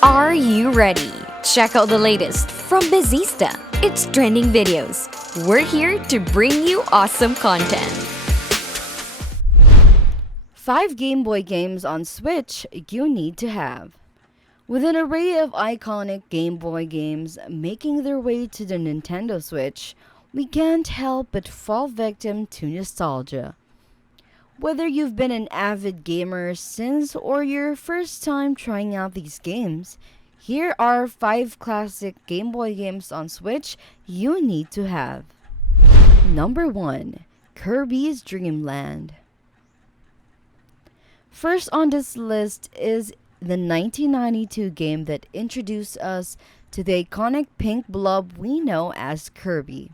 Are you ready? Check out the latest from Bizista. It's trending videos. We're here to bring you awesome content. 5 Game Boy games on Switch you need to have. With an array of iconic Game Boy games making their way to the Nintendo Switch, we can't help but fall victim to nostalgia. Whether you've been an avid gamer since or your first time trying out these games, here are 5 classic Game Boy games on Switch you need to have. Number 1. Kirby's Dream Land. First on this list is the 1992 game that introduced us to the iconic pink blob we know as Kirby.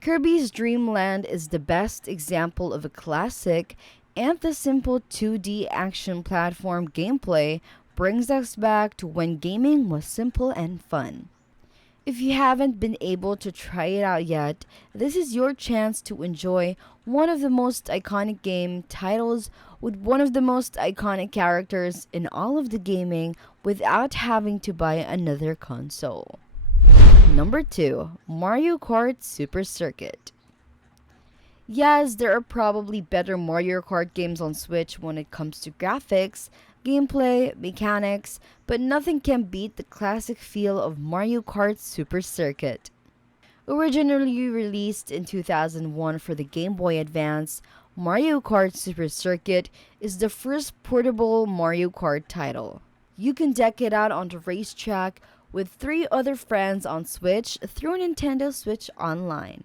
Kirby's Dream Land is the best example of a classic, and the simple 2D action platform gameplay brings us back to when gaming was simple and fun. If you haven't been able to try it out yet, this is your chance to enjoy one of the most iconic game titles with one of the most iconic characters in all of the gaming without having to buy another console. Number 2. Mario Kart Super Circuit. Yes, there are probably better Mario Kart games on Switch when it comes to graphics, gameplay, mechanics, but nothing can beat the classic feel of Mario Kart Super Circuit. Originally released in 2001 for the Game Boy Advance, Mario Kart Super Circuit is the first portable Mario Kart title. You can deck it out on the racetrack with 3 other friends on Switch through Nintendo Switch Online.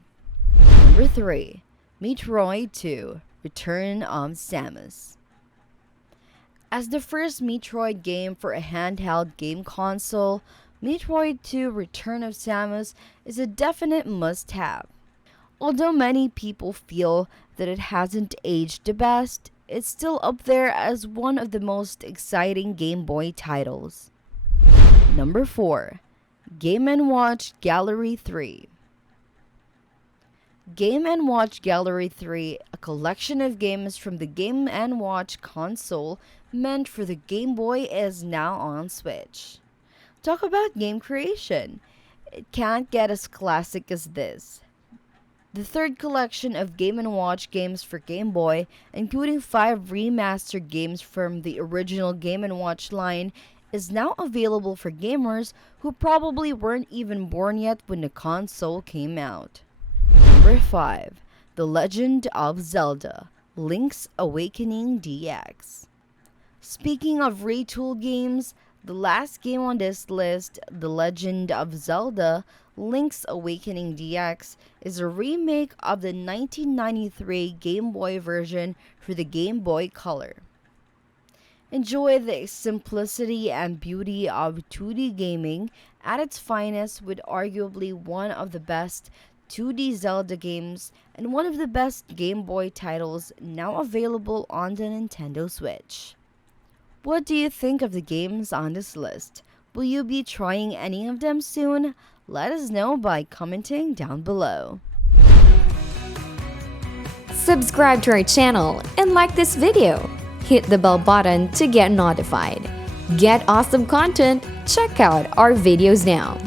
Number 3. METROID 2: Return of SAMUS. As the first Metroid game for a handheld game console, Metroid 2: Return of Samus is a definite must-have. Although many people feel that it hasn't aged the best, it's still up there as one of the most exciting Game Boy titles. Number 4. Game & Watch Gallery 3. Game & Watch Gallery 3, a collection of games from the Game & Watch console meant for the Game Boy, is now on Switch. Talk about game creation. It can't get as classic as this. The third collection of Game & Watch games for Game Boy, including 5 remastered games from the original Game & Watch line, is now available for gamers who probably weren't even born yet when the console came out. Number 5. The Legend of Zelda: Link's Awakening DX. Speaking of retooled games, the last game on this list, The Legend of Zelda: Link's Awakening DX, is a remake of the 1993 Game Boy version for the Game Boy Color. Enjoy the simplicity and beauty of 2D gaming at its finest with arguably one of the best 2D Zelda games and one of the best Game Boy titles now available on the Nintendo Switch. What do you think of the games on this list? Will you be trying any of them soon? Let us know by commenting down below. Subscribe to our channel and like this video. Hit the bell button to get notified. Get awesome content? Check out our videos now.